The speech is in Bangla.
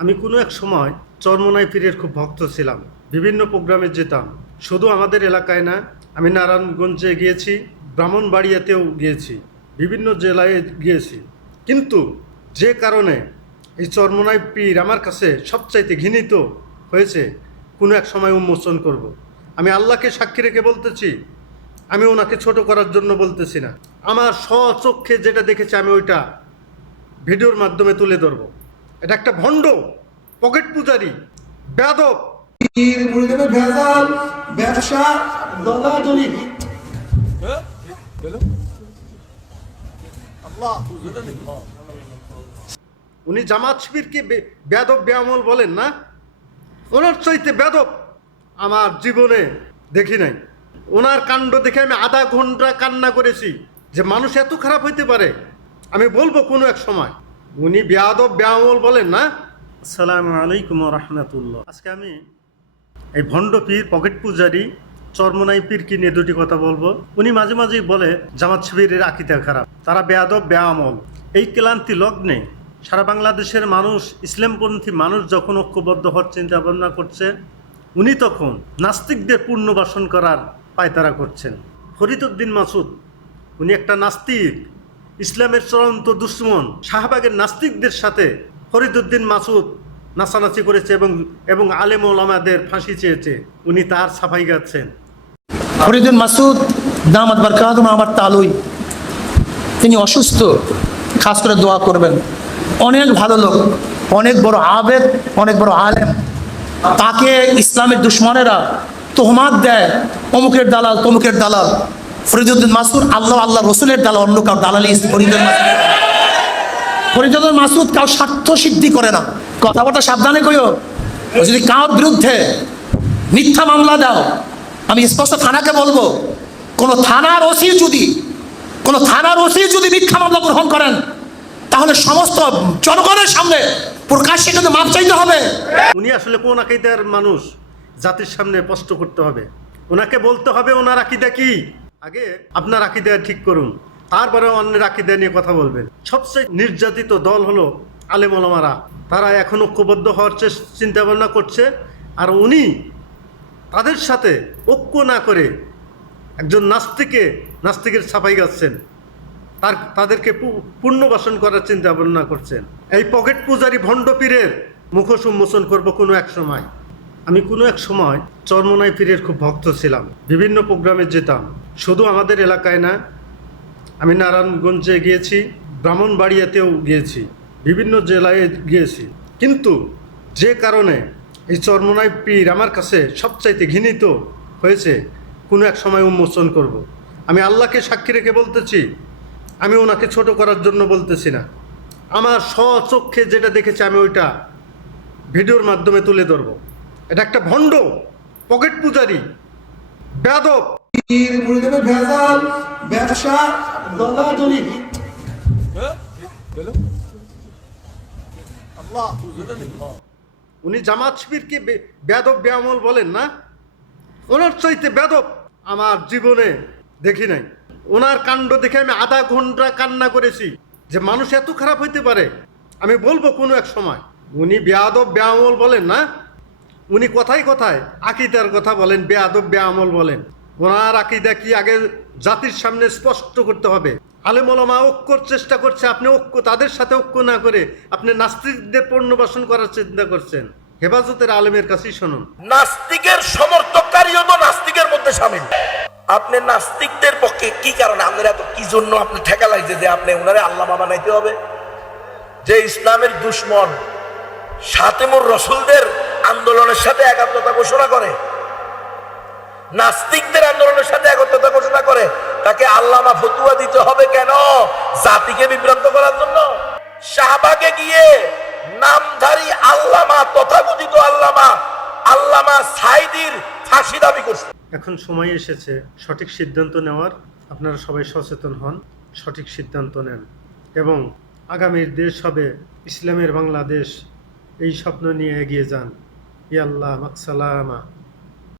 আমি কোনো এক সময় চরমোনাই পীরের খুব ভক্ত ছিলাম। বিভিন্ন প্রোগ্রামে যেতাম। শুধু আমাদের এলাকায় না, আমি নারায়ণগঞ্জে গিয়েছি, ব্রাহ্মণবাড়িয়াতেও গিয়েছি, বিভিন্ন জেলায় গিয়েছি। কিন্তু যে কারণে এই চরমোনাই পীর আমার কাছে সবচাইতে ঘৃণিত হয়েছে, কোনো এক সময় উন্মোচন করব। আমি আল্লাহকে সাক্ষী রেখে বলতেছি, আমি ওনাকে ছোট করার জন্য বলতেছি না। আমার স্বচক্ষে যেটা দেখেছি আমি ওইটা ভিডিওর মাধ্যমে তুলে ধরবো। এটা একটা ভণ্ড, পকেট পূজারি, বেয়াদব। মুরিদের ভেজাল ব্যবসা দলাদলি উনি জামাত শিবিরকে বেয়াদব বেআমল বলেন না? ওনার চাইতে বেয়াদব আমার জীবনে দেখি নাই। ওনার কাণ্ড দেখে আমি আধা ঘন্টা কান্না করেছি যে মানুষ এত খারাপ হইতে পারে। আমি বলবো কোনো এক সময় উনি বেয়াদব বেআমল বলেন না। আসসালামু আলাইকুম রহমতুল্লাহ। আজকে আমি এই ভণ্ড পীর, পকেট পূজারি, চরমোনাই পীরকে নিয়ে দুটি কথা বলবো। উনি মাঝে মাঝেই বলে জামাত শিবিরের আকীদা খারাপ, তারা বেয়াদব বেআমল। এই ক্লান্তি লগ্নে সারা বাংলাদেশের মানুষ, ইসলামপন্থী মানুষ যখন ঐক্যবদ্ধ হওয়ার চিন্তা ভাবনা করছে, উনি তখন নাস্তিকদের পুনর্বাসন করার পায়তারা করছেন। ফরিদউদ্দিন মাসুদ, উনি একটা নাস্তিক, ইসলামের চূড়ান্ত দুশ্মন। শাহবাগের নাস্তিকদের সাথে ফরিদউদ্দিন মাসুদ নাচানাচি করেছে এবং আলেম ওলামাদের ফাঁসি চেয়েছে। উনি তার সাফাই গাচ্ছেন। ফরিদুদ্দিন মাসুদ দামাত বারকাতুহু আমার তালুই, তিনি অসুস্থ, খাস করে দোয়া করবেন। অনেক ভালো লোক, অনেক বড় আবেদ, অনেক বড় আলেম। তাকে ইসলামের দুশ্মনেরা তোহমাত দেয়, অমুকের দালাল তমুকের দালাল। ফরিদুদ্দিন মাসুদ আল্লাহ রসুলের দালাল, অন্য কাউ দালালি ফরিদুদ্দিন মাসুদ কাউ স্বার্থ সিদ্ধি করে না। কথাবার্তা সাবধানে কইও। যদি কার বিরুদ্ধে মিথ্যা মামলা দাও, আমি স্পষ্ট থানাকে বলবো, কোন থানার ওসি যদি মিথ্যা মামলা গ্রহণ করেন, তাহলে সমস্ত জনগণের সামনে প্রকাশ্যে কিন্তু মাপ চাইতে হবে। উনি আসলে কোন আকীদার মানুষ, জাতির সামনে স্পষ্ট করতে হবে। ওনাকে বলতে হবে ওনার আকীদা কি। আগে আপনার আকীদা ঠিক করুন, তারপরে অন্যের আকীদা নিয়ে কথা বলবেন। সবচেয়ে নির্যাতিত দল হলো আলেম ওলামারা। তারা এখন ঐক্যবদ্ধ হওয়ার চিন্তা ভাবনা করছে, আর উনি তাদের সাথে ঐক্য না করে একজন নাস্তিকের ছাপাই গাচ্ছেন, তাদেরকে পুনর্বাসন করার চিন্তা ভাবনা করছেন। এই পকেট পূজারি ভণ্ড পীরের মুখোশ উন্মোচন করব কোনো এক সময়। আমি কোনো এক সময় চরমোনাই পীরের খুব ভক্ত ছিলাম। বিভিন্ন প্রোগ্রামে যেতাম। শুধু আমাদের এলাকায় না, আমি নারায়ণগঞ্জে গিয়েছি, ব্রাহ্মণবাড়িয়াতেও গিয়েছি, বিভিন্ন জেলায় গিয়েছি। কিন্তু যে কারণে এই চরমোনাই পীর আমার কাছে সবচাইতে ঘৃণিত হয়েছে, কোনো এক সময় উন্মোচন করব। আমি আল্লাহকে সাক্ষী রেখে বলতেছি, আমি ওনাকে ছোট করার জন্য বলতেছি না। আমার স্বচক্ষে যেটা দেখেছি আমি ওইটা ভিডিওর মাধ্যমে তুলে ধরবো। এটা একটা ভণ্ড, পকেট পূজারি, বেয়াদব। মুরিদের ভেজাল ব্যবসা দলাদলি উনি জামাত শিবিরকে বেয়াদব বেআমল বলেন না? ওনার চাইতে বেয়াদব আমার জীবনে দেখি নাই। ওনার কাণ্ড দেখে আমি আধা ঘন্টা কান্না করেছি যে মানুষ এত খারাপ হইতে পারে। আমি বলবো কোনো এক সময় উনি বেয়াদব বেআমল বলেন না? উনি কথায় কথায় আকীদার কথা বলেন, বেয়াদব বেআমল বলেন। ওনার আকীদা কি আগে জাতির সামনে স্পষ্ট করতে হবে। আলেম ওলামা ঐক্যর চেষ্টা করছে, আপনি তাদের সাথে ঐক্য না করে আপনি নাস্তিকদের পুনর্বাসন করার চিন্তা করছেন। হেফাজতের আলেমের কাছেই শুনুন। নাস্তিকের সমর্থককারীও তো নাস্তিকের মধ্যে শামিল। আপনি নাস্তিকদের পক্ষে কি কারণে, আপনারা তো কি জন্য আপনি ঠেকা লাগছে যে আপনি ওনারে আল্লামা বানাইতে হবে? যে ইসলামের দুশ্মন শাতেমুর রসুলদের আন্দোলনের সাথে একাত্মতা ঘোষণা করে, নাস্তিকদের আন্দোলনের সাথে একত্রতা ঘোষণা করে, তাকে আল্লামা ফতুয়া দিতে হবে কেন? জাতিকে বিভ্রান্ত করার জন্য? শাহবাগে গিয়ে নামধারী আল্লামা, তথাকথিত আল্লামা সাইদির ফাঁসি দাবি করছে। এখন সময় এসেছে সঠিক সিদ্ধান্ত নেওয়ার। আপনারা সবাই সচেতন হন, সঠিক সিদ্ধান্ত নেন এবং আগামীর দেশ হবে ইসলামের বাংলাদেশ, এই স্বপ্ন নিয়ে এগিয়ে যান। ইয়া আল্লাহ, মাকসালামা।